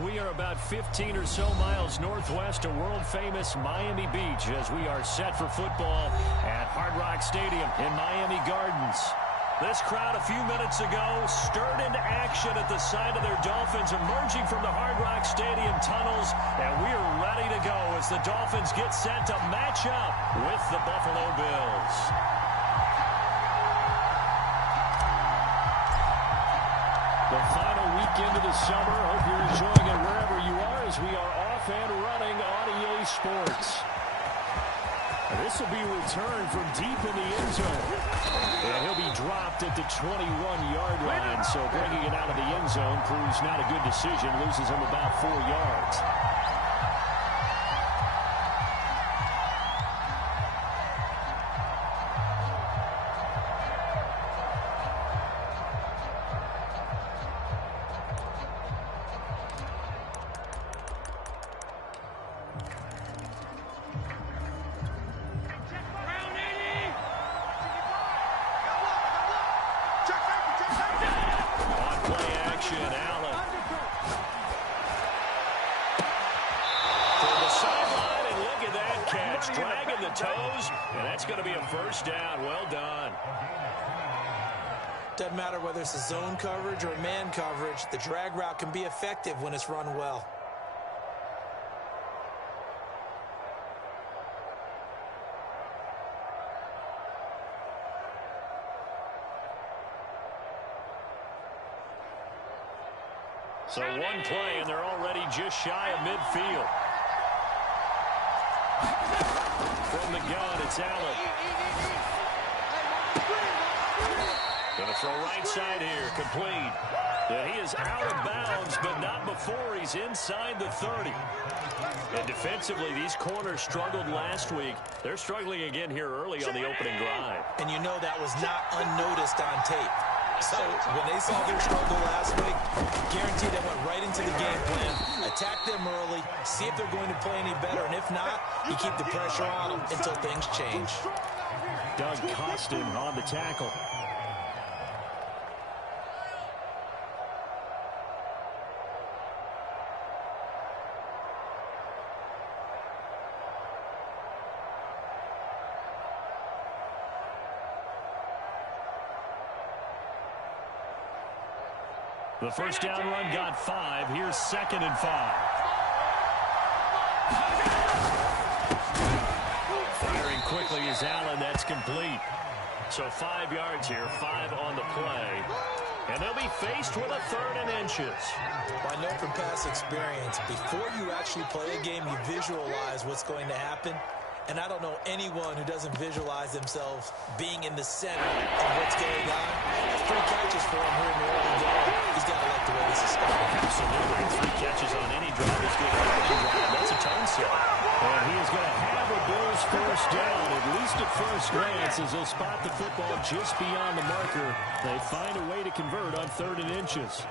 We are about 15 or so miles northwest of world-famous Miami Beach as we are set for football at Hard Rock Stadium in Miami Gardens. This crowd a few minutes ago stirred into action at the side of their Dolphins emerging from the Hard Rock Stadium tunnels, and we are ready to go as the Dolphins get set to match up with the Buffalo Bills. The final weekend of the summer. Hope you're enjoying it wherever you are as we are off and running on EA Sports. This will be a return from deep in the end zone. And he'll be dropped at the 21-yard line. So bringing it out of the end zone proves not a good decision. Loses him about 4 yards. Doesn't matter whether it's a zone coverage or man coverage, the drag route can be effective when it's run well. So one play, and they're already just shy of midfield. From the gun, it's Allen. Going to throw right side here, complete. He is out of bounds, but not before he's inside the 30. And defensively, these corners struggled last week. They're struggling again here early on the opening drive. And you know that was not unnoticed on tape. So when they saw their struggle last week, guaranteed they went right into the game plan, attack them early, see if they're going to play any better, and if not, you keep the pressure on them until things change. Doug Costin on the tackle. The first down run got 5. Here's 2nd and 5. Firing quickly is Allen. That's complete. So 5 yards here, 5 on the play. And they'll be faced with a 3rd and inches. Well, I know from past experience, before you actually play a game, you visualize what's going to happen. And I don't know anyone who doesn't visualize themselves being in the center of what's going on. 3 catches for him here in the early game. He's got to like the way this is starting. Absolutely. 3 catches on any drive is good. That's a tone set. And he is going to have a Bills first down, at least at first glance, as they'll spot the football just beyond the marker. They find a way to convert on 3rd and inches.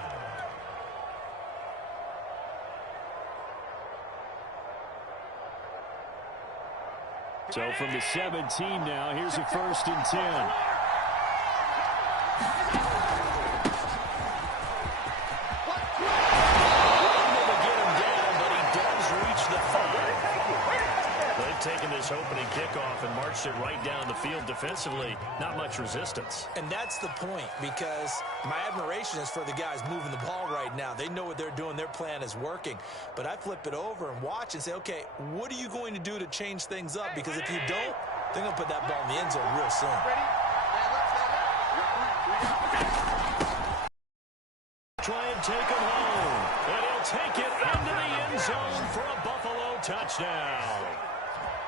So from the 17 now, here's a 1st and 10. Able to get him down, but he does reach the 5. They've taken this opening kickoff and marched it right down the field defensively. Not much resistance. And that's the point, because my admiration is for the guys moving the ball right now. They know what they're doing. Their plan is working. But I flip it over and watch and say, okay, what are you going to do to change things up? Because if you don't, they're going to put that ball in the end zone real soon. Try and take him home. And he'll take it into the end zone for a Buffalo touchdown.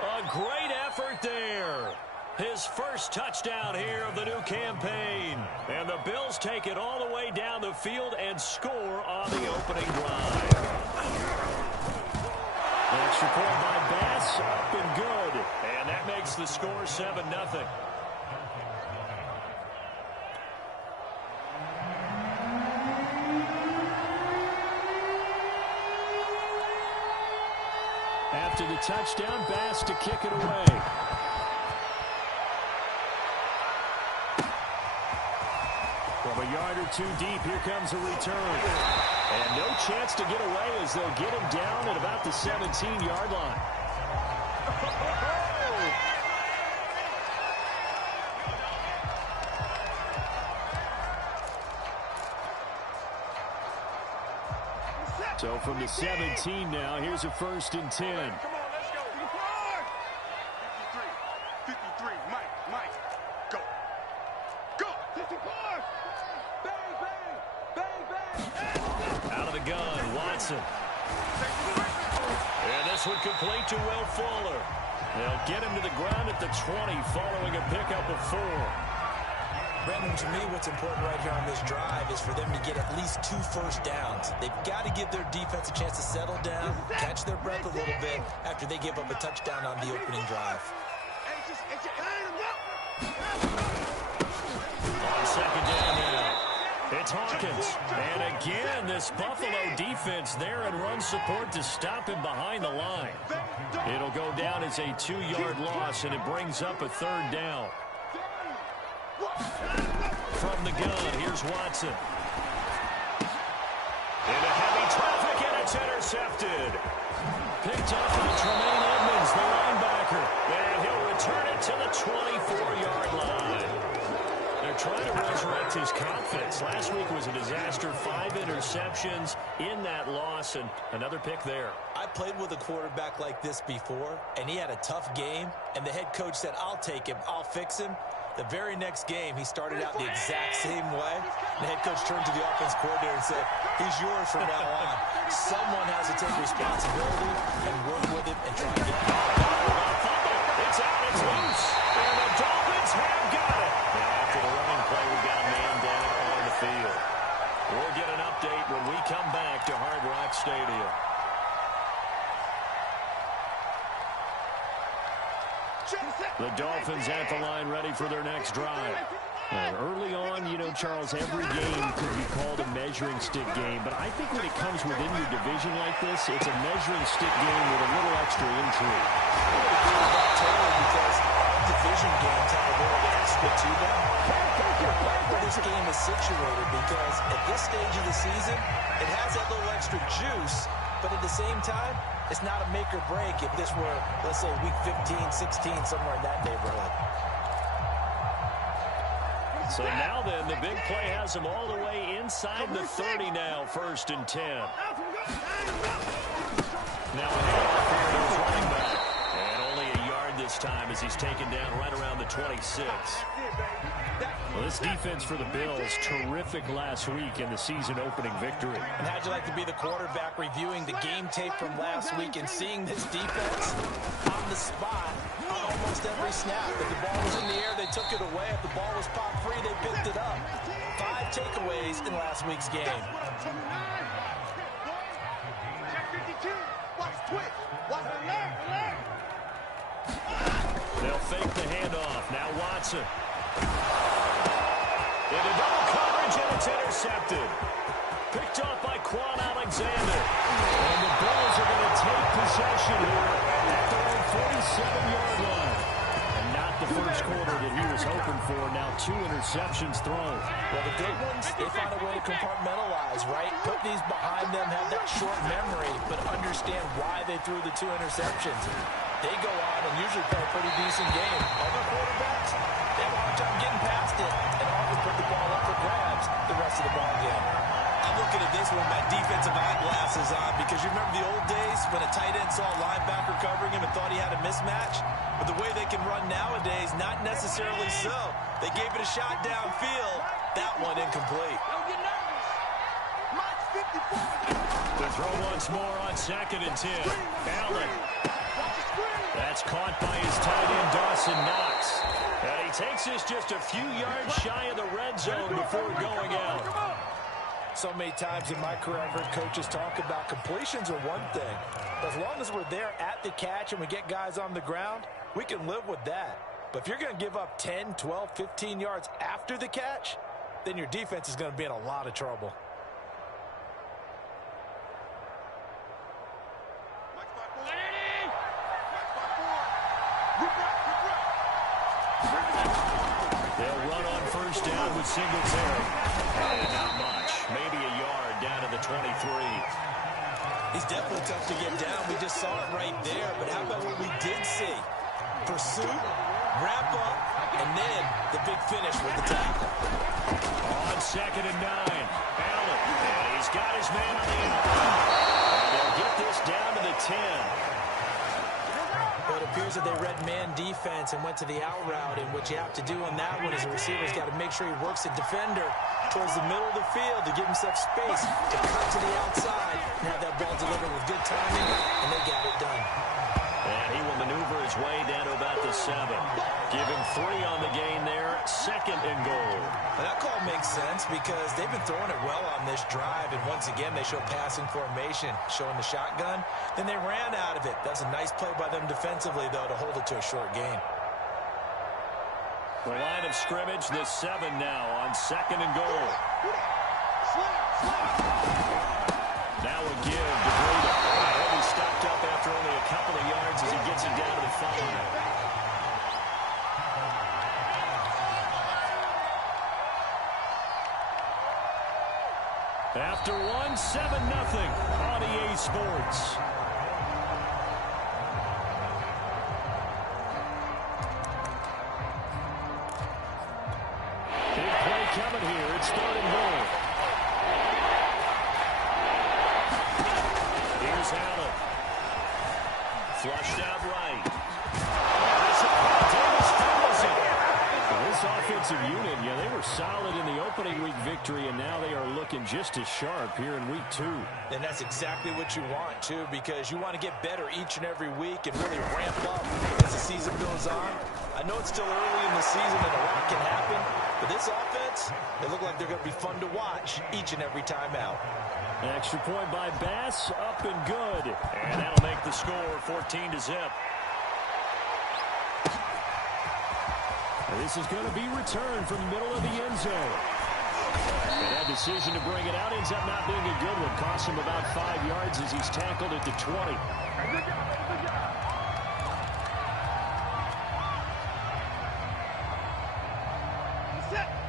A great effort there. His first touchdown here of the new campaign. And the Bills take it all the way down the field and score on the opening drive. Extra point by Bass, up and good. And that makes the score 7-0. After the touchdown, Bass to kick it away. From a yard or two deep, here comes a return. And no chance to get away as they'll get him down at about the 17-yard line. So from the 17 now, here's a 1st and 10. Come on, let's go. 53, Mike, go. Go. 54, bang, bang, bang, bang. Out of the gun, Watson. And this one complete to Will Fuller. They'll get him to the ground at the 20 following a pickup of 4. Brendan, to me, what's important right here on this drive is for them to get at least 2 first downs. They've got to give their defense a chance to settle down, catch their breath a little bit after they give up a touchdown on the opening drive. On 2nd down now, it's Hawkins. And again, this Buffalo defense there in run support to stop him behind the line. It'll go down as a 2-yard loss, and it brings up a 3rd down. From the gun, here's Watson. Into heavy traffic, and it's intercepted. Picked up by Tremaine Edmonds, the linebacker. And he'll return it to the 24-yard line. They're trying to resurrect his confidence. Last week was a disaster. 5 interceptions in that loss, and another pick there. I played with a quarterback like this before, and he had a tough game, and the head coach said, I'll take him, I'll fix him. The very next game, he started out the exact same way. The head coach turned to the offense coordinator and said, he's yours from now on. Someone has to take responsibility and work with him and try to get him. It's out, it's loose. And the Dolphins have got it. And after the running play, we've got a man down on the field. We'll get an update when we come back to Hard Rock Stadium. The Dolphins at the line ready for their next drive. Early on, you know, Charles, every game could be called a measuring stick game. But I think when it comes within your division like this, it's a measuring stick game with a little extra intrigue. I would agree with that totally because all division games have a little extra to them. I like where this game is situated because at this stage of the season, it has that little extra juice. But at the same time, it's not a make or break if this were, let's say, week 15, 16, somewhere in that neighborhood. So now then, the big play has them all the way inside the 30 now, 1st and 10. Now a handoff here to his running back. And only a yard this time as he's taken down right around the 26. Well, this defense for the Bills, terrific last week in the season-opening victory. And how'd you like to be the quarterback reviewing the game tape from last week and seeing this defense on the spot on almost every snap? If the ball was in the air, they took it away. If the ball was popped free, they picked it up. 5 takeaways in last week's game. They'll fake the handoff. Now Watson. Into double coverage, and it's intercepted. Picked off by Quan Alexander. And the Bills are going to take possession here at their own 47-yard line. And not the first quarter that he was hoping for. Now 2 interceptions thrown. Well, the good ones, they find a way to compartmentalize, right? Put these behind them, have that short memory, but understand why they threw the 2 interceptions. They go on and usually play a pretty decent game. Other quarterbacks, they have a hard time getting past it and often put the ball up for grabs the rest of the ball game. I'm looking at this one with my defensive eyeglasses on because you remember the old days when a tight end saw a linebacker covering him and thought he had a mismatch? But the way they can run nowadays, not necessarily so. They gave it a shot downfield. That one incomplete. Don't get nervous. Mike's 54. The throw once more on 2nd and 10. Allen. That's caught by his tight end, Dawson Knox. And he takes this just a few yards shy of the red zone before going out. So many times in my career, I've heard coaches talk about completions are one thing. But as long as we're there at the catch and we get guys on the ground, we can live with that. But if you're going to give up 10, 12, 15 yards after the catch, then your defense is going to be in a lot of trouble. They'll run on 1st down with Singletary. And not much. Maybe a yard down to the 23. He's definitely tough to get down. We just saw it right there. But how about what we did see? Pursuit, wrap up, and then the big finish with the tackle. On 2nd and 9, Allen, and he's got his man on the outside. And they'll get this down to the 10. Well, it appears that they read man defense and went to the out route, and what you have to do on that one is the receiver's got to make sure he works the defender towards the middle of the field to give himself space to cut to the outside and have that ball delivered with good timing, and they got it done. And he will maneuver his way down to about the 7. Give him 3 on the gain there, 2nd and goal. And that call makes sense because they've been throwing it well on this drive, and once again they show passing formation, showing the shotgun. Then they ran out of it. That's a nice play by them defensively, though, to hold it to a short gain. The line of scrimmage, this 7 now on 2nd and goal. Now a give to Breida. He'll be stopped up after only a couple of yards as he gets it down to the 5. After 1, 7-0 on EA Sports. Big play coming here. It's 3rd and goal. Here's Allen. Flushed out right. Davis fumbles it. This offensive unit, yeah, they were solid in the opening week victory, and now they are looking just as sharp here in week 2. And that's exactly what you want, too, because you want to get better each and every week and really ramp up as the season goes on. I know it's still early in the season and a lot can happen, but this offense, they look like they're going to be fun to watch each and every time out. An extra point by Bass, up and good. And that'll make the score 14-0. This is going to be returned from the middle of the end zone. And that decision to bring it out ends up not being a good one. Costs him about 5 yards as he's tackled at the 20.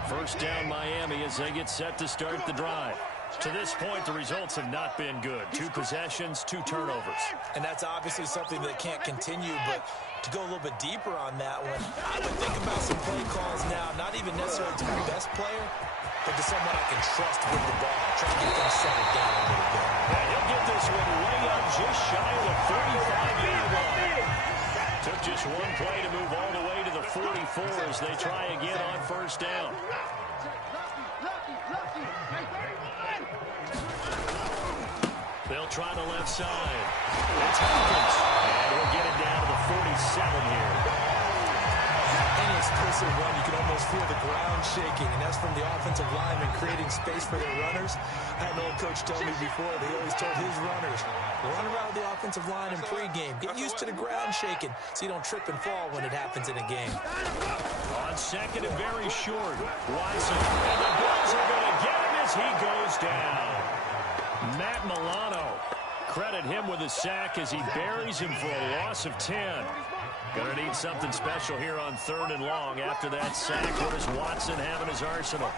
First down Miami as they get set to start the drive. To this point, the results have not been good. 2 possessions, 2 turnovers. And that's obviously something that can't continue, but to go a little bit deeper on that one, I would think about some play calls now, not even necessarily to my best player, but to someone I can trust with the ball. Try to get them settled down a little bit. And he'll get this one way up just shy of the 35-yard line. Took just 1 play to move all the way to the 44 as they try again on first down. They'll try the left side. It's Hopkins. And we'll get it down to the 47 here. Any explicit run, you can almost feel the ground shaking, and that's from the offensive lineman creating space for their runners. I had an old coach tell me before, they always told his runners, run around the offensive line in pregame. Get used to the ground shaking so you don't trip and fall when it happens in a game. On 2nd and very short, Watson. And the Bills are going to get him as he goes down. Matt Milano, credit him with a sack as he buries him for a loss of 10. Going to need something special here on 3rd and long after that sack. What does Watson have in his arsenal?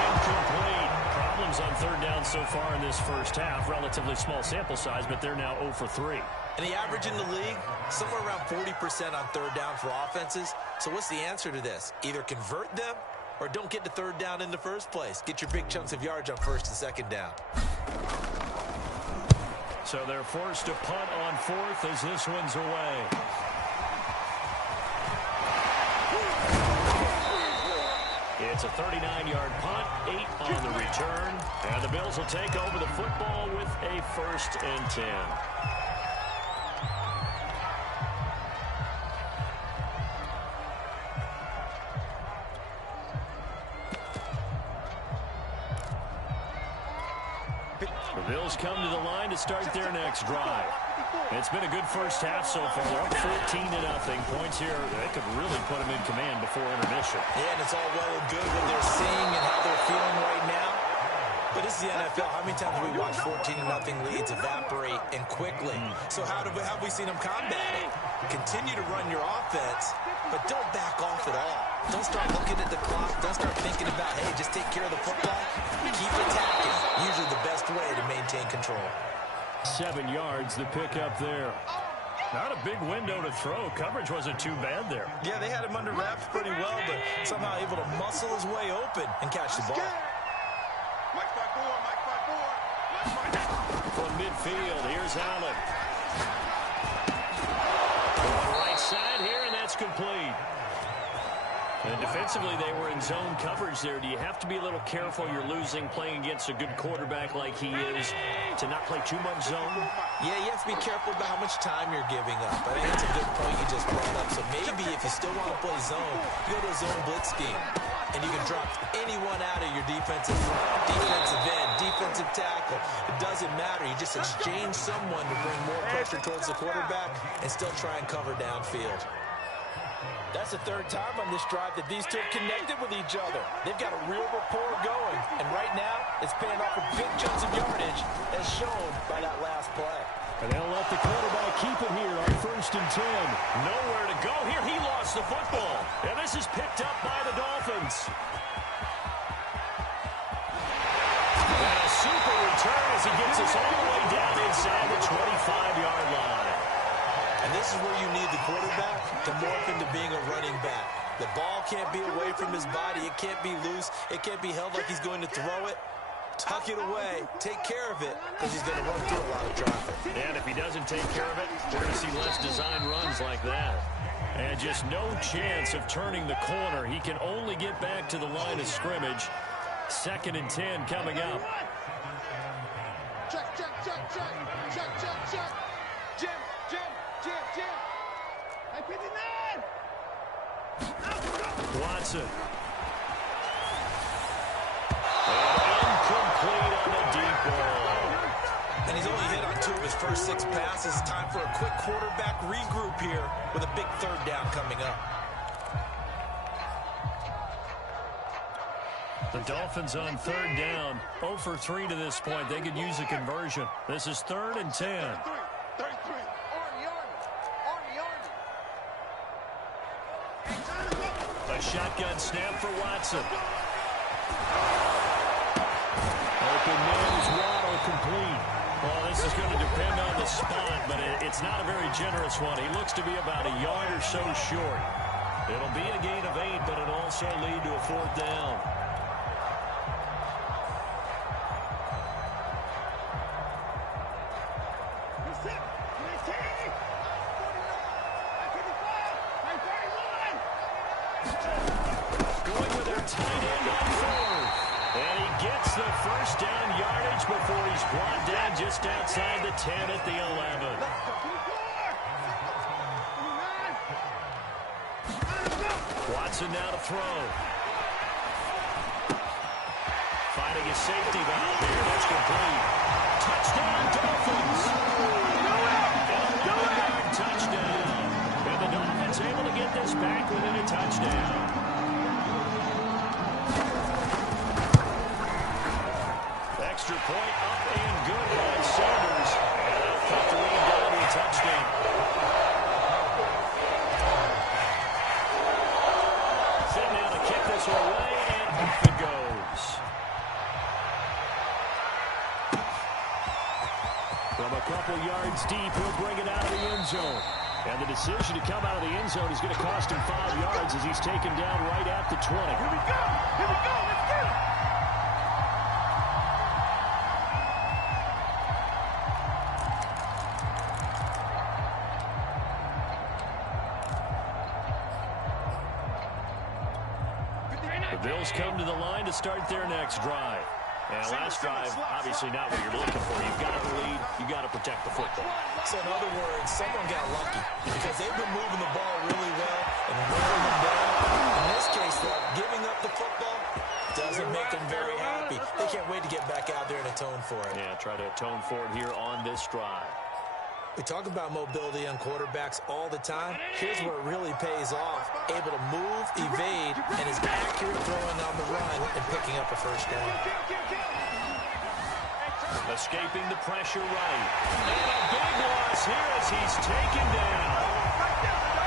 Incomplete. Problems on 3rd down so far in this first half. Relatively small sample size, but they're now 0 for 3. And the average in the league, somewhere around 40% on 3rd down for offenses. So what's the answer to this? Either convert them or don't get to 3rd down in the first place. Get your big chunks of yards on 1st and 2nd down. So they're forced to punt on 4th as this one's away. It's a 39-yard punt, 8 on the return. And the Bills will take over the football with a 1st and 10. The Bills come to the line to start their next drive. It's been a good first half so far. They're up 14-0. Points here, they could really put them in command before intermission. Yeah, and it's all well and good what they're seeing and how they're feeling right now. But this is the NFL. How many times do we watch 14-0 leads evaporate and quickly. So how have we seen them combat it? Continue to run your offense, but don't back off at all. Don't start looking at the clock. Don't start thinking about, hey, just take care of the football. Keep attacking. Usually the best way to maintain control. 7 yards, the pickup there. Not a big window to throw. Coverage wasn't too bad there. Yeah, they had him under wraps pretty well, but somehow able to muscle his way open and catch the ball. Mike 5-4, Mike 5-4, Mike 5-4. From midfield, here's Allen. On the right side here, and that's complete. And defensively, they were in zone coverage there. Do you have to be a little careful? You're losing playing against a good quarterback like he is to not play too much zone? Yeah, you have to be careful about how much time you're giving up. I think that's a good point you just brought up. So maybe if you still want to play zone, you go to a zone blitz scheme. And you can drop anyone out of your defensive front, defensive end, defensive tackle. It doesn't matter. You just exchange someone to bring more pressure towards the quarterback and still try and cover downfield. That's the third time on this drive that these two have connected with each other. They've got a real rapport going. And right now, it's paying off with big chunks of yardage, as shown by that last play. And they'll let the quarterback keep it here on 1st and 10. Nowhere to go here. He lost the football. And this is picked up by the Dolphins. And a super return as he gets us all the way down inside the 25-yard line. And this is where you need the quarterback to morph into being a running back. The ball can't be away from his body. It can't be loose. It can't be held like he's going to throw it. Tuck it away. Take care of it because he's going to run through a lot of traffic. And if he doesn't take care of it, we're going to see less design runs like that. And just no chance of turning the corner. He can only get back to the line of scrimmage. 2nd and 10 coming up. Check, check, check, check, check, check, check. Jim. Hey, 59. Watson. Incomplete on the deep ball. And he's only hit on 2 of his first 6 passes. Time for a quick quarterback regroup here with a big 3rd down coming up. The Dolphins on 3rd down. 0 for 3 to this point. They could use a conversion. This is 3rd and 10. 33. A shotgun snap for Watson. Open man is Waddle, complete. Well, this is going to depend on the spot, but it's not a very generous one. He looks to be about a yard or so short. It'll be a gain of 8, but it'll also lead to a 4th down. Going with their tight end on 4th. And he gets the 1st down yardage before he's brought down just outside the 10 at the 11. Watson now to throw. Finding his safety valve here. That's complete. Touchdown, Dolphins. An 11-yard touchdown. And the Dolphins able to get this back within a touchdown. Extra point up and good by Sanders. And they'll cut the lead down to a touchdown. Sitting down to kick this away, and off it goes. From a couple yards deep, he'll bring it out of the end zone. And the decision to come out of the end zone is going to cost him 5 yards as he's taken down right at the 20. Here we go. Let's get it. The Bills come to the line to start their next drive. And last drive, obviously not what you're looking for. You've got the lead. You've got to protect the football. So in other words, someone got lucky because they've been moving the ball really well and wearing them down. In this case, though, giving up the football doesn't make them very happy. They can't wait to get back out there and atone for it. Yeah, try to atone for it here on this drive. We talk about mobility on quarterbacks all the time. Here's where it really pays off. Able to move, evade, and is accurate throwing on the run and picking up a 1st down. Escaping the pressure right. And a big loss here as he's taken down.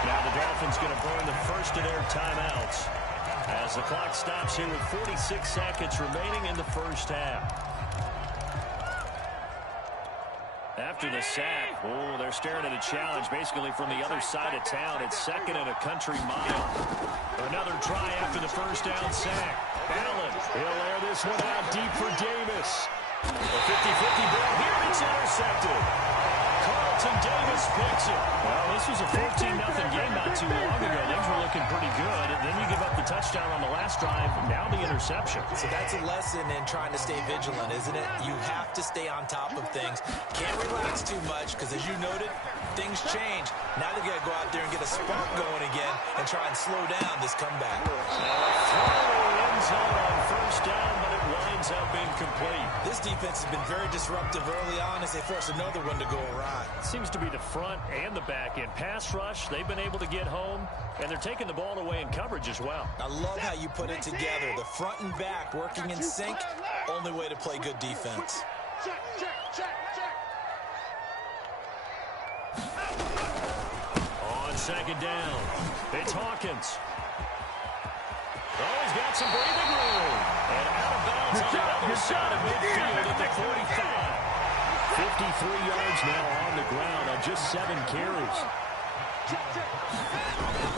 Now the Dolphins going to burn the first of their timeouts as the clock stops here with 46 seconds remaining in the first half. After the sack, oh, they're staring at a challenge basically from the other side of town. It's second and a country mile. Another try after the first down sack. Allen, he'll air this one out deep for Davis. A 50-50 ball here, and it's intercepted. Carlton Davis picks it. Well, this was a 14-0 game not too long ago. Things were looking pretty good. And then you give up the touchdown on the last drive. Now the interception. So that's a lesson in trying to stay vigilant, isn't it? You have to stay on top of things. Can't relax too much because, as you noted, things change. Now they've got to go out there and get a spark going again and try and slow down this comeback. End zone on first down, but it winds up incomplete. This defense has been very disruptive early on as they force another one to go awry. Seems to be the front and the back end. Pass rush, they've been able to get home, and they're taking the ball away in coverage as well. I love how you put it together. The front and back working in sync. Only way to play good defense. Check, check, check, check. On second down, it's Hawkins. Oh, he's got some breathing room. And out of bounds on the other side of midfield at the 45. 53 yards now on the ground on just 7 carries.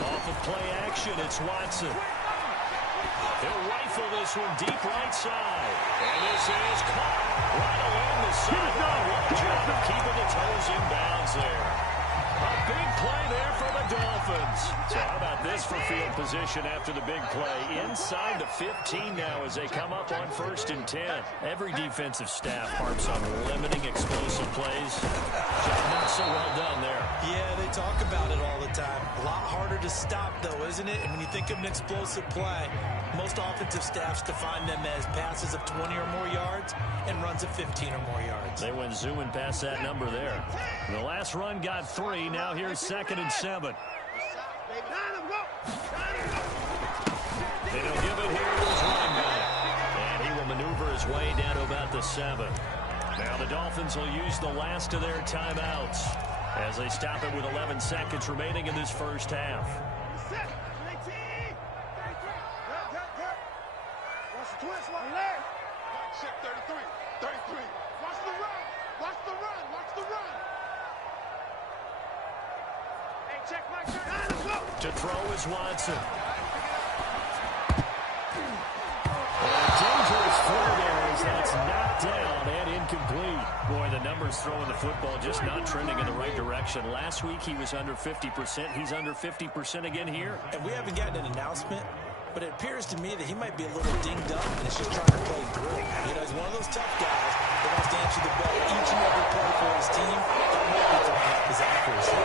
Off of play action, it's Watson. He'll rifle this one deep right side. And this is caught right along the sideline. What a job of keeping the toes in bounds there. A big play there for the Dolphins. So how about this for field position after the big play? Inside the 15 now as they come up on 1st and 10. Every defensive staff harps on limiting explosive plays. Just not so well done there. Yeah, they talk about it all the time. A lot harder to stop, though, isn't it? And when you think of an explosive play, most offensive staffs define them as passes of 20 or more yards and runs of 15 or more yards. They went zooming past that number there. The last run got 3. Now here's 2nd and 7. And he'll give it here to his running back. And he will maneuver his way down to about the 7. Now the Dolphins will use the last of their timeouts as they stop it with 11 seconds remaining in this first half. Check 33, 33. Watch the run. Watch the run. Watch the run. Hey, check my turn. To throw is Watson. Dangerous throw there as that's knocked down and incomplete. Boy, the numbers throwing the football just not trending in the right direction. Last week he was under 50%. He's under 50% again here. And we haven't gotten an announcement, but it appears to me that he might be a little dinged up and is just trying to play through. You know, he's one of those tough guys that has to answer the bell each and every play for his team. That might be throwing up his accuracy.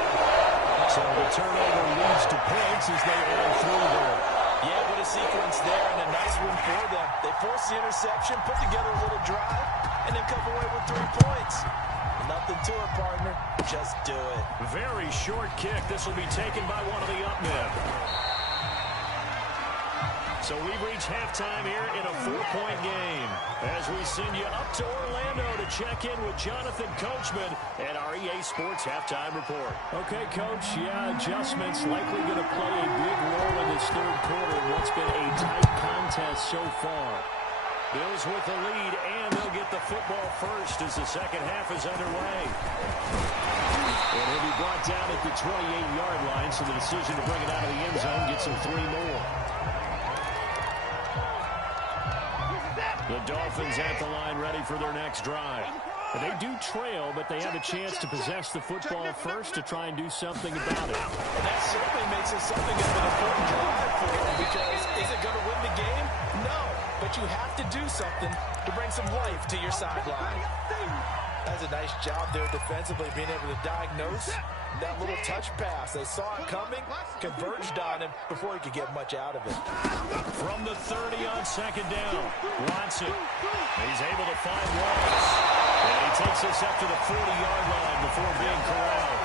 So the turnover leads to points as they add through there. Yeah, what a sequence there, and a nice one for them. They force the interception, put together a little drive, and then come away with 3 points. Nothing to it, partner. Just do it. Very short kick. This will be taken by one of the up men. So we've reached halftime here in a 4-point game as we send you up to Orlando to check in with Jonathan Coachman and our EA Sports Halftime Report. Okay, Coach, adjustments likely going to play a big role in this third quarter in what's been a tight contest so far. Bills with the lead, and they'll get the football first as the second half is underway. And he'll be brought down at the 28-yard line, so the decision to bring it out of the end zone gets him 3 more. The Dolphins at the line ready for their next drive. They do trail, but they have a chance to possess the football first to try and do something about it. And that certainly makes it something of an important drive for them because is it going to win the game? No, but you have to do something to bring some life to your sideline. That's a nice job there defensively, being able to diagnose that little touch pass. They saw it coming, converged on him before he could get much out of it. From the 30 on second down, Watson. He's able to find Wallace. And he takes us up to the 40-yard line before being corralled.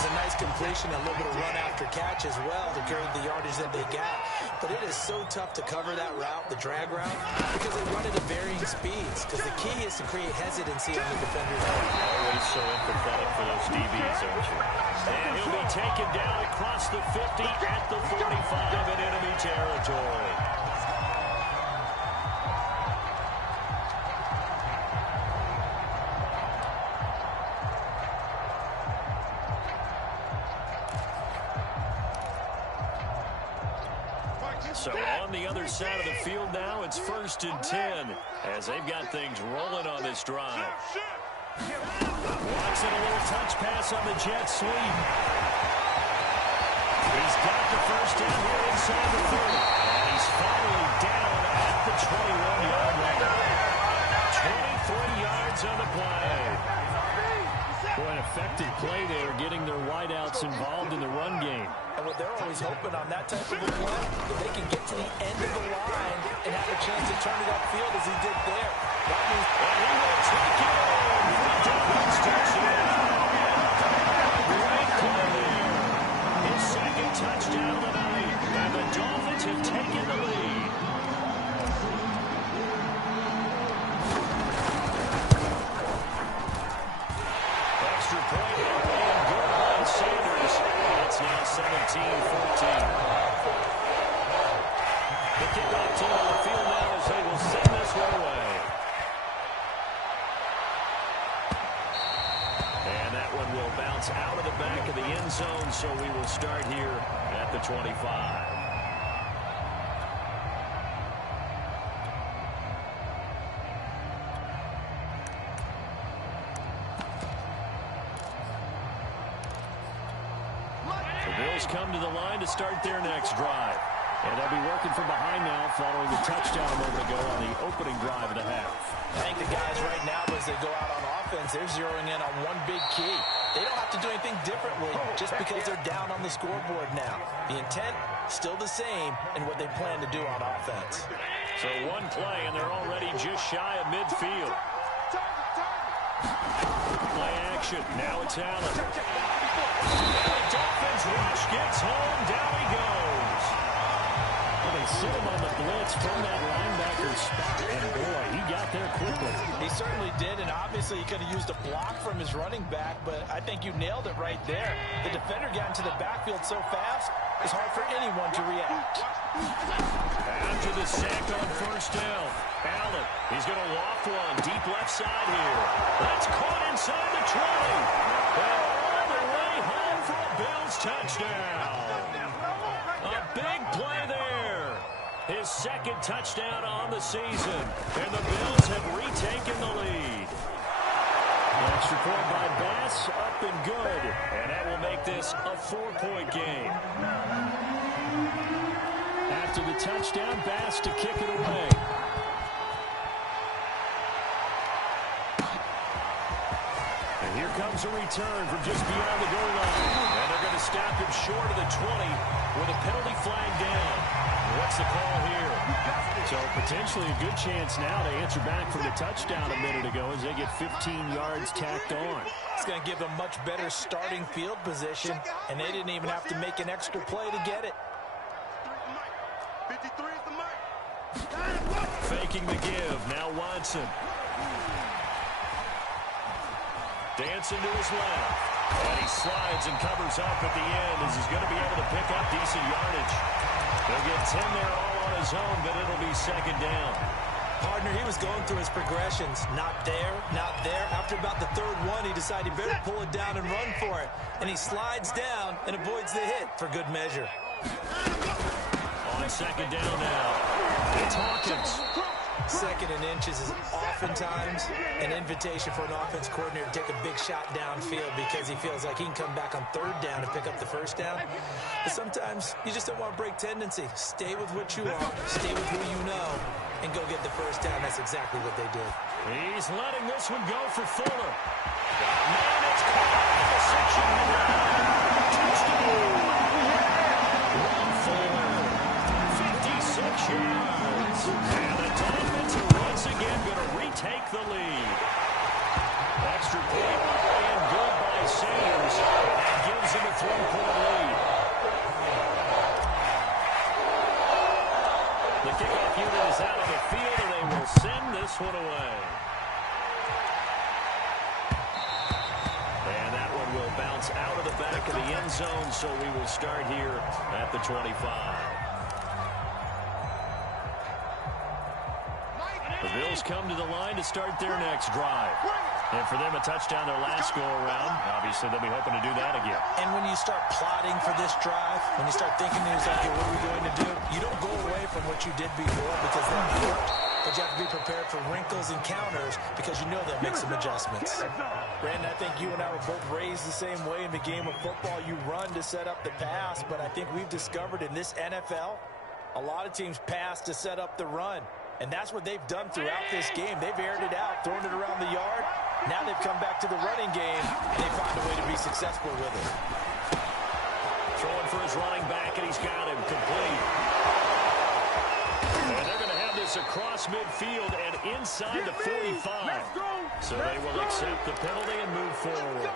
It's a nice completion, a little bit of run after catch as well to carry the yardage that they got. But it is so tough to cover that route, the drag route, because they run it at varying speeds. Because the key is to create hesitancy on the defender's head. Always so empathetic for those DBs, aren't you? And he'll be taken down across the 50 at the 45 in enemy territory. So on the other side of the field now, it's 1st and 10 as they've got things rolling on this drive. Watson, a little touch pass on the jet sweep. He's got the first down here inside the 30. And he's finally down at the 21-yard line. 23 yards on the play. Boy, an effective play there, getting their wideouts involved in the run game. And what they're always hoping on that type of a play, if they can get to the end of the line and have a chance to turn it upfield as he did there. That means he will take it in for the Dolphins touchdown. Great play there. His second touchdown of the night. And the Dolphins have taken the lead. Extra point and good by Sanders. It's now 17-14. The kickoff team on the field now as they will send this one away. And that one will bounce out of the back of the end zone, so we will start here at the 25. The Bills come to the line to start their next drive. And they'll be working from behind now following the touchdown a moment ago on the opening drive of the half. I think the guys right now, as they go out on offense, they're zeroing in on one big key. They don't have to do anything differently just because they're down on the scoreboard now. The intent, still the same, and what they plan to do on offense. So one play, and they're already just shy of midfield. Play action. Now it's Allen. The Dolphins rush gets home. Down he goes. Well, they sit him on the blitz from that linebacker's spot. And boy, he got there quickly. He certainly did, and obviously he could have used a block from his running back, but I think you nailed it right there. The defender got into the backfield so fast, it's hard for anyone to react. After the sack on first down, Allen, he's going to loft one deep left side here. That's caught inside the 20. And all the way home for a Bills touchdown. A big play there. His second touchdown on the season. And the Bills have retaken the lead. Extra point by Bass, up and good. And that will make this a 4-point game. After the touchdown, Bass to kick it away. And here comes a return from just beyond the goal line. And they're going to stop him short of the 20 with a penalty flag down. What's the call here? So potentially a good chance now to answer back from the touchdown a minute ago as they get 15 yards tacked on. It's going to give them much better starting field position, and they didn't even have to make an extra play to get it. Faking the give. Now Watson. Dancing to his left. And he slides and covers up at the end as he's going to be able to pick up decent yardage. They'll get 10 there all on his own, but it'll be second down. Partner, he was going through his progressions. Not there, not there. After about the third one, he decided he better pull it down and run for it. And he slides down and avoids the hit for good measure. On second down now, it's Hawkins. Second and inches is oftentimes an invitation for an offense coordinator to take a big shot downfield because he feels like he can come back on third down and pick up the first down. But sometimes you just don't want to break tendency. Stay with what you are, stay with who you know, and go get the first down. That's exactly what they did. He's letting this one go for Fuller. Man, it's caught at the 6-yard line. Touchdown. Ron Fuller, 56 yards. And the Dolphins are once again going to retake the lead. Extra point and good by Sanders. That gives 3-point lead. The kickoff unit is out on the field, and they will send this one away. And that one will bounce out of the back of the end zone, so we will start here at the 25. The Bills come to the line to start their next drive. And for them, a touchdown their last go-around. Obviously, they'll be hoping to do that again. And when you start plotting for this drive, when you start thinking to yourself, okay, what are we going to do? You don't go away from what you did before because that worked. But you have to be prepared for wrinkles and counters because you know they'll make some adjustments. Brandon, I think you and I were both raised the same way in the game of football. You run to set up the pass, but I think we've discovered in this NFL, a lot of teams pass to set up the run. And that's what they've done throughout this game. They've aired it out, thrown it around the yard. Now they've come back to the running game, and they find a way to be successful with it. Throwing for his running back, and he's got him complete. And they're going to have this across midfield and inside the 45. So they will accept the penalty and move forward.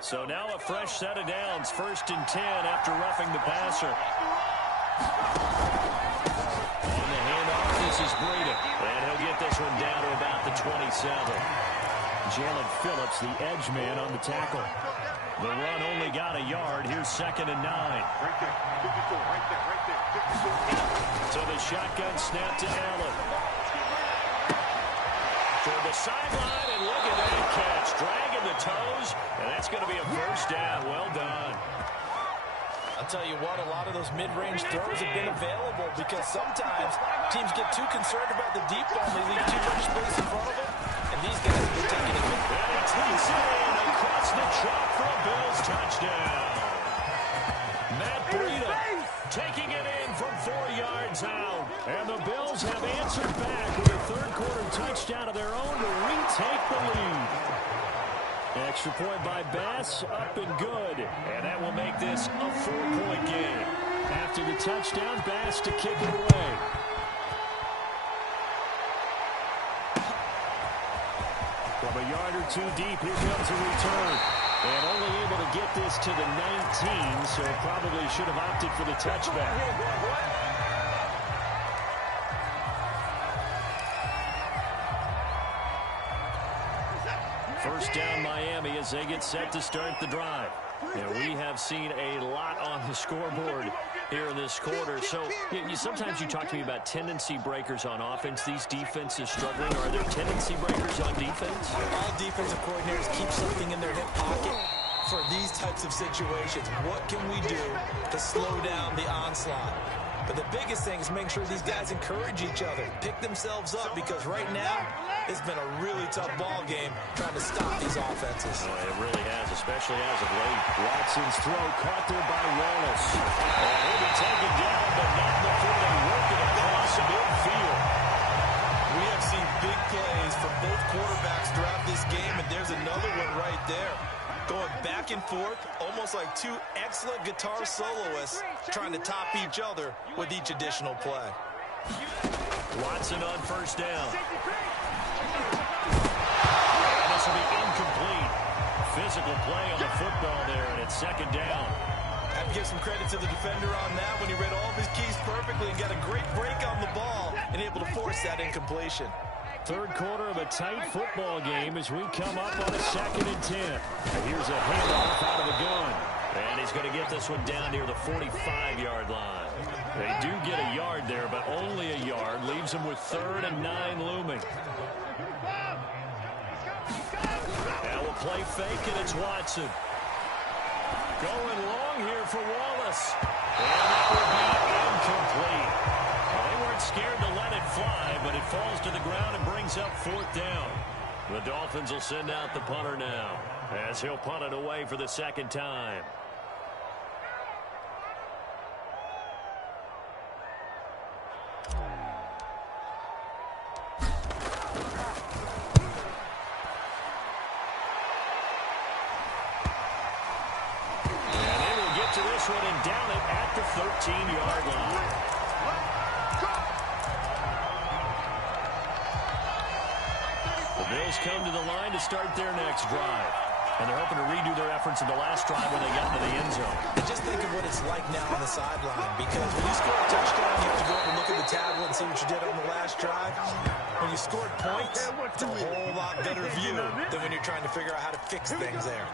So now a fresh set of downs, 1st and 10 after roughing the passer. On the handoff, this is Breida. And he'll get this one down to about the 27. Jalen Phillips, the edge man on the tackle. The run only got a yard. Here's 2nd and 9. Right there. 54, right there, right there. 54. So the shotgun snap to Allen. Toward the sideline, and look at that catch. Dragging the toes, and that's going to be a first down. Well done. I'll tell you what, a lot of those mid-range throws have been available because sometimes teams get too concerned about the deep ball. They leave too much space in front of them, and these guys have been taking it. And he takes it in across the chalk for a Bills touchdown. Matt Breida taking it in from 4 yards out. And the Bills have answered back with a third-quarter touchdown of their own to retake the lead. Extra point by Bass, up and good. And that will make this a 4-point game. After the touchdown, Bass to kick it away. From a yard or two deep, here comes a return. And only able to get this to the 19, so probably should have opted for the touchback. First down Miami as they get set to start the drive. And we have seen a lot on the scoreboard here in this quarter. So sometimes you talk to me about tendency breakers on offense. These defenses struggling. Are there tendency breakers on defense? All defensive coordinators keep something in their hip pocket for these types of situations. What can we do to slow down the onslaught? But the biggest thing is making sure these guys encourage each other, pick themselves up, because right now it's been a really tough ball game trying to stop these offenses. Oh, it really has, especially as of late. Watson's throw caught there by Wallace. And he'll be taken down, but not before they work it across midfield. We have seen big plays from both quarterbacks throughout this game, and there's another one right there. Going back and forth, almost like two excellent guitar soloists trying to top each other with each additional play. Watson on first down. And this will be incomplete. Physical play on the football there, and it's 2nd down. I have to give some credit to the defender on that when he read all of his keys perfectly and got a great break on the ball and able to force that incompletion. Third quarter of a tight football game as we come up on a 2nd and 10. Here's a handoff out of the gun. And he's going to get this one down near the 45-yard line. They do get a yard there, but only a yard. Leaves them with 3rd and 9 looming. Now we'll play fake, and it's Watson. Going long here for Wallace. And that will be incomplete. Well, they weren't scared to let it fly, but it falls to the ground and brings up 4th down. The Dolphins will send out the punter now as he'll punt it away for the 2nd time. And they will get to this one and down it at the 13-yard line. The Bills come to the line to start their next drive. And they're hoping to redo their efforts in the last drive when they got into the end zone. And just think of what it's like now on the sideline, because when you score a touchdown, you have to go over and look at the tablet and see what you did on the last drive. When you scored points, it's a whole lot better view than when you're trying to figure out how to fix things there.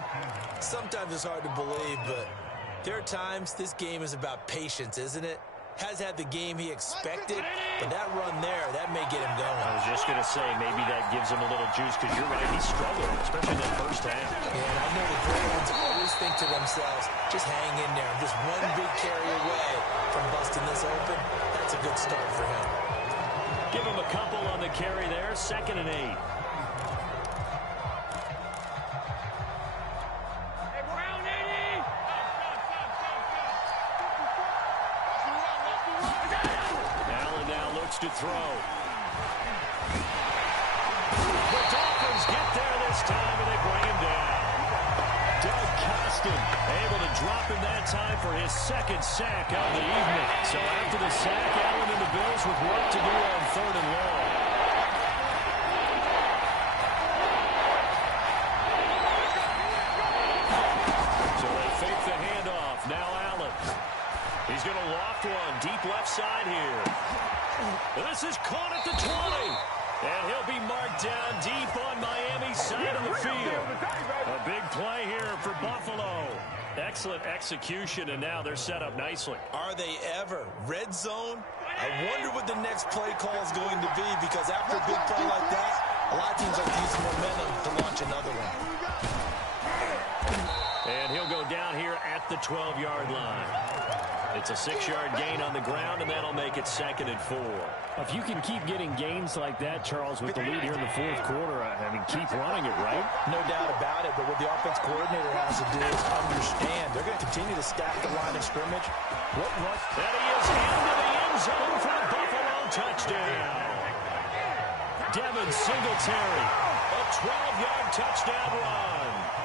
Sometimes it's hard to believe, but there are times this game is about patience, isn't it? Has had the game he expected, but that run there, that may get him going. I was just going to say, maybe that gives him a little juice, because you're right, he struggled, especially in that first half. Yeah, and I know the great ones always think to themselves, just hang in there. I'm just one big carry away from busting this open. That's a good start for him. Give him a couple on the carry there, 2nd and 8. To throw. The Dolphins get there this time, and they bring him down. Doug Costin able to drop him that time for his 2nd sack of the evening. So after the sack, Allen and the Bills with work to do on 3rd and long. So they fake the handoff. Now Allen. He's going to loft one deep left side here. This is caught at the 20. And he'll be marked down deep on Miami's side of the field. A big play here for Buffalo. Excellent execution, and now they're set up nicely. Are they ever? Red zone? I wonder what the next play call is going to be, because after a big play like that, a lot of teams like to use momentum to launch another one. And he'll go down here at the 12-yard line. It's a 6-yard gain on the ground, and that'll make it 2nd and 4. If you can keep getting gains like that, Charles, with the lead here in the 4th quarter, I mean, keep running it, right? No doubt about it, but what the offense coordinator has to do is understand they're going to continue to stack the line of scrimmage. What? And he is into the end zone for a Buffalo touchdown. Devin Singletary, a 12-yard touchdown run.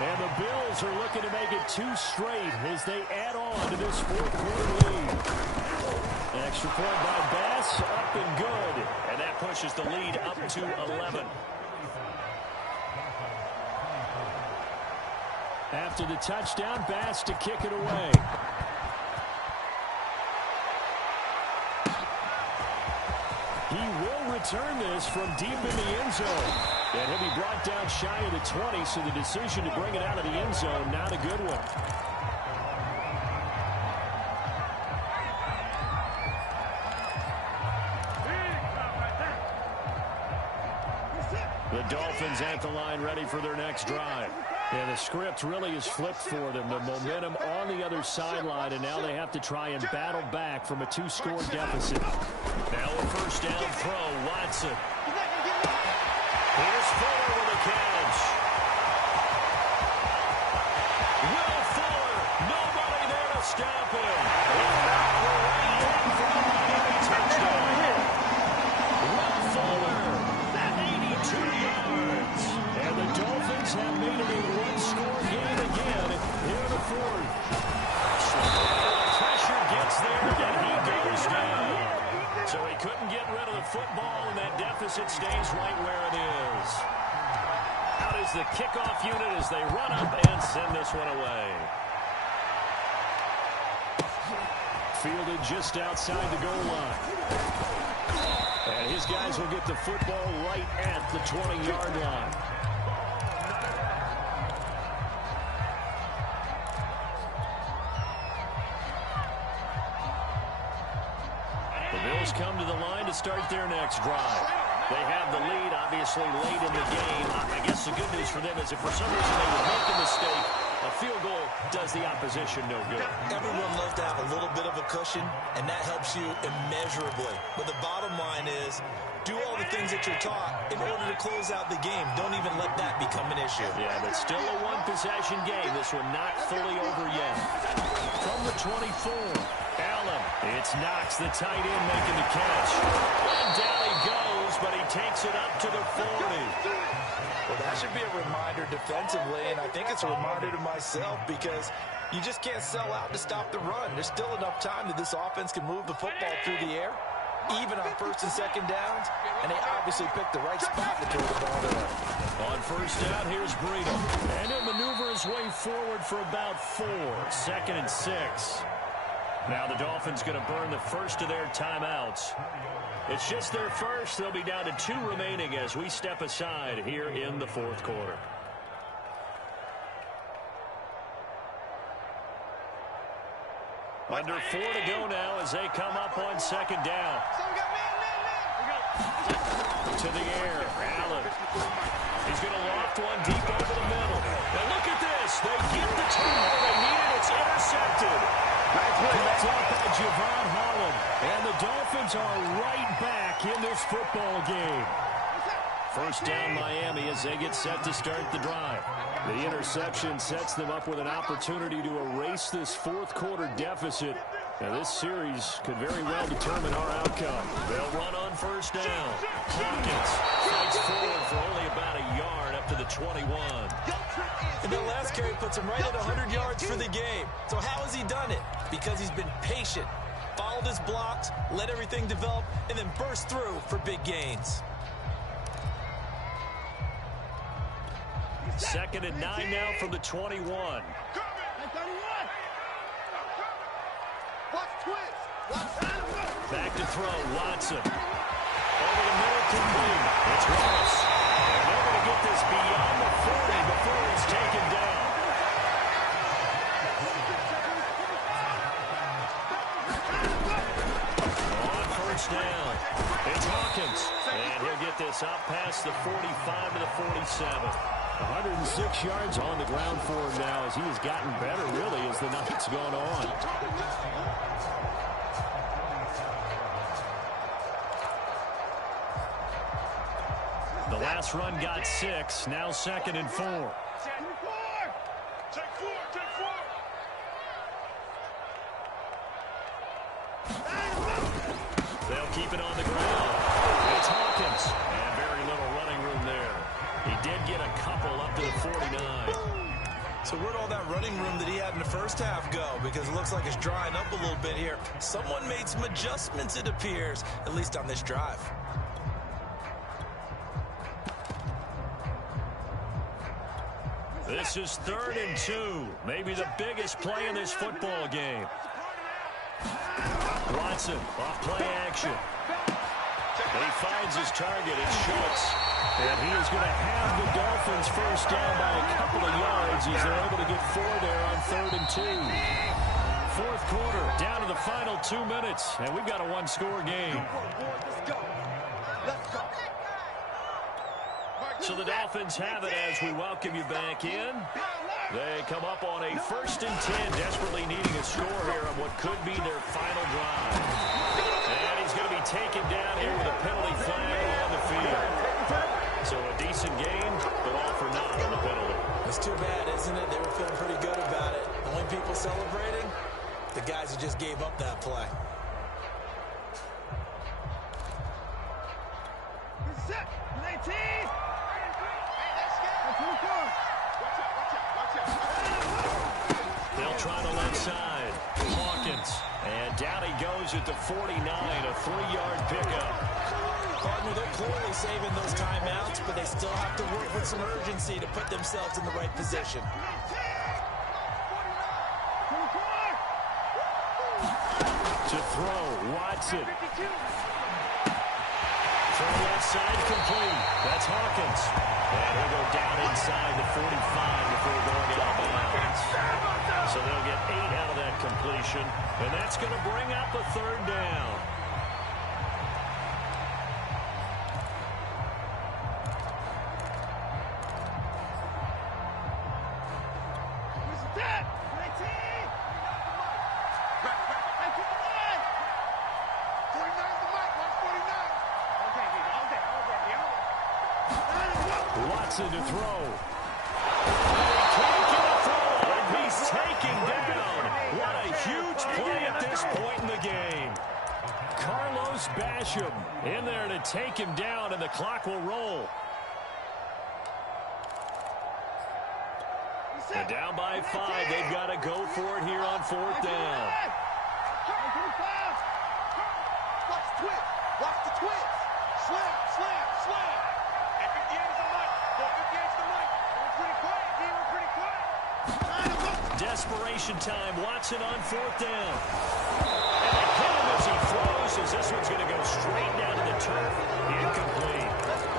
And the Bills are looking to make it 2 straight as they add on to this 4th quarter lead. Extra point by Bass, up and good. And that pushes the lead up to 11. After the touchdown, Bass to kick it away. He will return this from deep in the end zone. And he'll be brought down shy of the 20, so the decision to bring it out of the end zone, not a good one. The Dolphins at the line ready for their next drive. And the script really is flipped for them. The momentum on the other sideline, and now they have to try and battle back from a 2-score deficit. Now a first down throw, Watson. Here's Fuller with a catch. Will Fuller, nobody there to stop him. For the Miami touchdown. Will Fuller, 82 yards. And the Dolphins have made it a 1-score game again here in the 4th. Pressure gets there, and he goes down. So he couldn't get rid of the football, and that deficit stays right where it is. Out is the kickoff unit as they run up and send this one away. Fielded just outside the goal line. And his guys will get the football right at the 20-yard line. Bills come to the line to start their next drive. They have the lead, obviously, late in the game. I guess the good news for them is if for some reason they would make a mistake, a field goal does the opposition no good. Everyone loves to have a little bit of a cushion, and that helps you immeasurably. But the bottom line is, do all the things that you're taught in order to close out the game. Don't even let that become an issue. Yeah, but still a one-possession game. This one not fully over yet. From the 24, Allen. It's Knox, the tight end, making the catch. And down he goes, but he takes it up to the 40. Well, that should be a reminder defensively, and I think it's a reminder to myself because You just can't sell out to stop the run. There's still enough time that this offense can move the football through the air, even on first and second downs, and they obviously picked the right spot to throw the ball there. On first down, here's Breida. And he'll maneuver his way forward for about 4. 2nd and 6. Now the Dolphins going to burn the first of their timeouts. It's just their first. They'll be down to 2 remaining as we step aside here in the 4th quarter. Under 4 to go now as they come up on 2nd down. To the air, Allen. He's going to loft one deep over the middle. Now look at this. They get the turnover they needed. It's intercepted. Picked up by Javon Holland. And the Dolphins are right back in this football game. First down Miami as they get set to start the drive. The interception sets them up with an opportunity to erase this 4th quarter deficit. Now this series could very well determine our outcome. They'll run on first down. Hawkins fights forward for only about a yard up to the 21. And the last carry puts him right at 100 yards for the game. So how has he done it? Because he's been patient, followed his blocks, let everything develop, and then burst through for big gains. 2nd and 9 now from the 21. Back to throw, Watson. Over the middle to Moon. It's Ross. And they're going to get this beyond the 40 before it's taken down. On first down, it's Hawkins. And he'll get this up past the 45 to the 47. 106 yards on the ground for him now as he has gotten better, really, as the night's gone on. The last run got 6, now 2nd and 4. They'll keep it on the ground. It's Hawkins. And very little running room there. He did get a couple up to the 49. So where'd all that running room that he had in the first half go? Because it looks like it's drying up a little bit here. Someone made some adjustments, it appears, at least on this drive. This is 3rd and 2. Maybe the biggest play in this football game. Watson off play action. And he finds his target. It's Schultz. And he is going to have the Dolphins first down by a couple of yards as they're able to get 4 there on 3rd and 2. 4th quarter, down to the final 2 minutes. And we've got a 1-score game. So the Dolphins have it as we welcome you back in. They come up on a 1st and 10, desperately needing a score here on what could be their final drive. And he's going to be taken down here with a penalty flag on the field. So a decent game, but all for naught on the penalty. It's too bad, isn't it? They were feeling pretty good about it. The only people celebrating, the guys who just gave up that play. They'll try the left side. Hawkins. And down he goes at the 49, a 3-yard pickup. Partner, they're clearly saving those timeouts, but they still have to work with some urgency to put themselves in the right position. To throw, Watson. From left side, complete. That's Hawkins. And he'll go down inside the 45 before going out of bounds. So they'll get 8 out of that completion. And that's going to bring up a 3rd down. Watson to throw. He can't get a throw on. He's taken down. What a huge play at this point in the game. Carlos Basham in there to take him down, and the clock will roll. And down by 5. They've got to go for it here on 4th down. Watch the twist. Watch the twist. Slam, slam, slam. And 58 is the mic. 58 is the mic. We're pretty quiet. We're pretty quiet. Desperation time. Watson on 4th down. And they hit him as he throws, as this one's going to go straight down to the turf. Incomplete.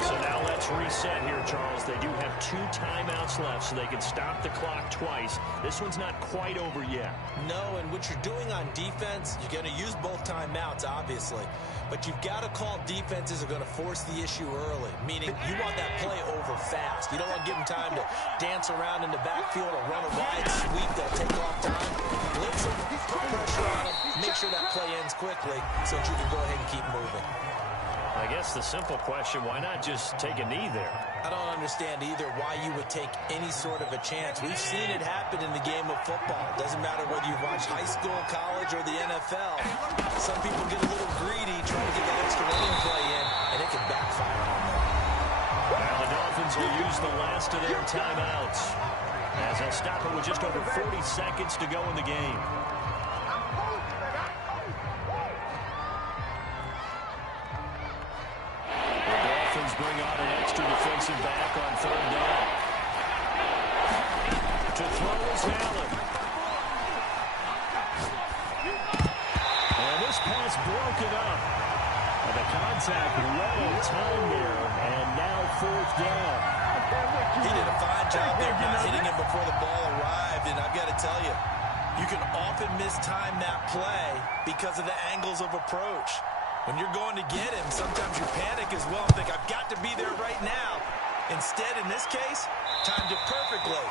So now let's reset here, Charles. They do have 2 timeouts left, so they can stop the clock twice. This one's not quite over yet. No, and what you're doing on defense, you're going to use both timeouts, obviously. But you've got to call defenses that are going to force the issue early, meaning you want that play over fast. You don't want to give them time to dance around in the backfield or run a wide sweep that'll take off time. Blitz them, put pressure on them, make sure that play ends quickly so that you can go ahead and keep moving. I guess the simple question, why not just take a knee there? I don't understand either why you would take any sort of a chance. We've seen it happen in the game of football. It doesn't matter whether you watch high school, college, or the NFL. Some people get a little greedy trying to get that extra running play in, and it can backfire on them. Now the Dolphins will use the last of their timeouts, as they'll stop it with just over 40 seconds to go in the game. Bring on an extra defensive back on 3rd down. To throw is Allen. And this pass broken up. And the contact right on time there. And now 4th down. He did a fine job there not hitting him before the ball arrived. And I've got to tell you, you can often mistime that play because of the angles of approach. When you're going to get him, sometimes you panic as well and think, I've got to be there right now. Instead, in this case, timed it perfectly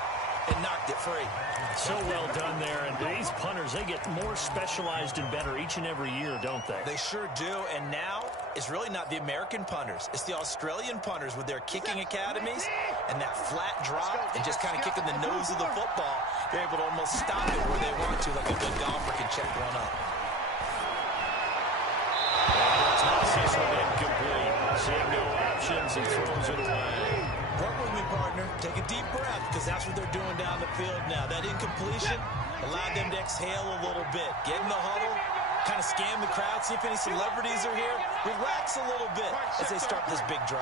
and knocked it free. So well done there. And these punters, they get more specialized and better each and every year, don't they? They sure do. And now, it's really not the American punters. It's the Australian punters with their kicking academies and that flat drop and just kind of kicking the nose of the football. They're able to almost stop it where they want to, like a good golfer can check one up. Tosses it incomplete. Seeing no options, he throws it away. Work with me, partner. Take a deep breath, because that's what they're doing down the field now. That incompletion allowed them to exhale a little bit. Get in the huddle, kind of scan the crowd, see if any celebrities are here. Relax a little bit as they start this big drive.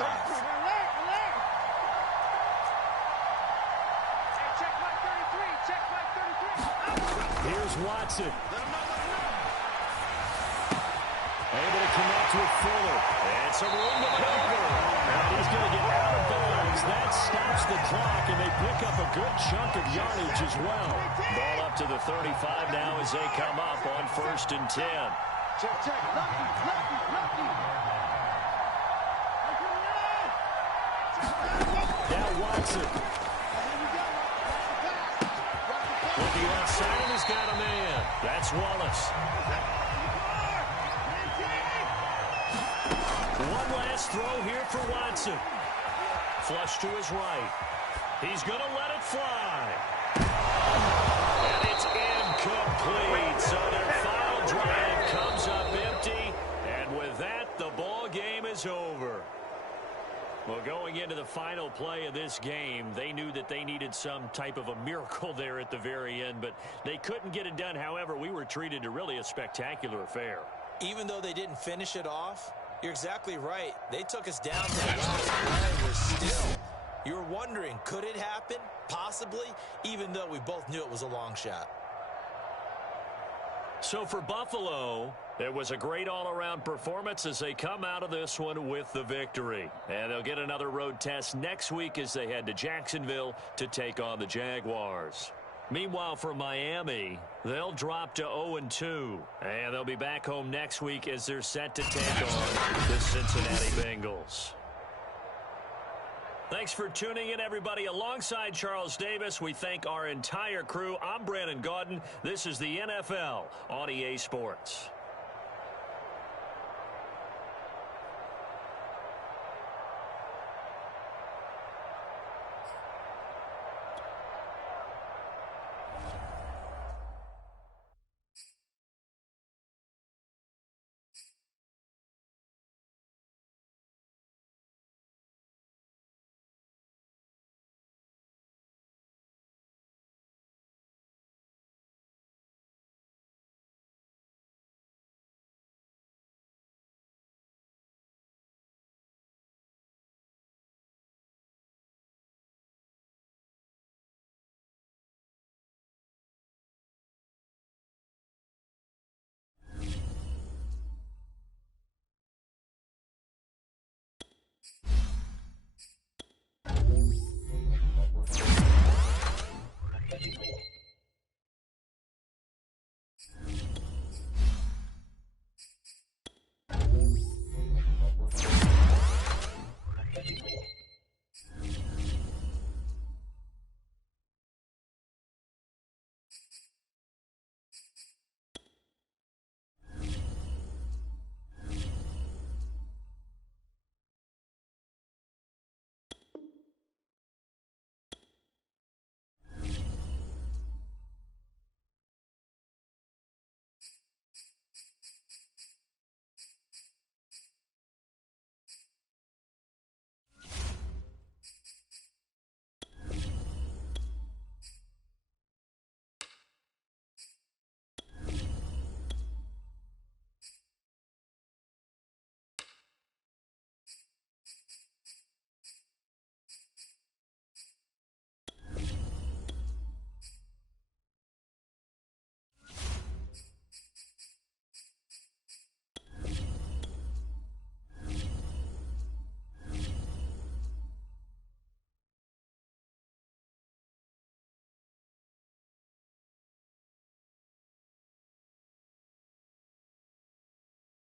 Here's Watson. Able to connect with Fuller. And some room to maneuver. And he's going to get out of bounds. That stops the clock, and they pick up a good chunk of yardage as well. Ball up to the 35 now as they come up on 1st and 10. Check, check. Lucky. Now Watson. Looking outside, and he's got a man. That's Wallace. One last throw here for Watson. Flush to his right. He's going to let it fly. And it's incomplete. So their final drive comes up empty. And with that, the ball game is over. Well, going into the final play of this game, they knew that they needed some type of a miracle there at the very end, but they couldn't get it done. However, we were treated to really a spectacular affair. Even though they didn't finish it off, you're exactly right. They took us down to the last play. We're still. You were wondering, could it happen? Possibly, even though we both knew it was a long shot. So for Buffalo, it was a great all-around performance as they come out of this one with the victory. And they'll get another road test next week as they head to Jacksonville to take on the Jaguars. Meanwhile, for Miami, they'll drop to 0-2. And they'll be back home next week as they're set to take on the Cincinnati Bengals. Thanks for tuning in, everybody. Alongside Charles Davis, we thank our entire crew. I'm Brandon Gaudin. This is the NFL on EA Sports.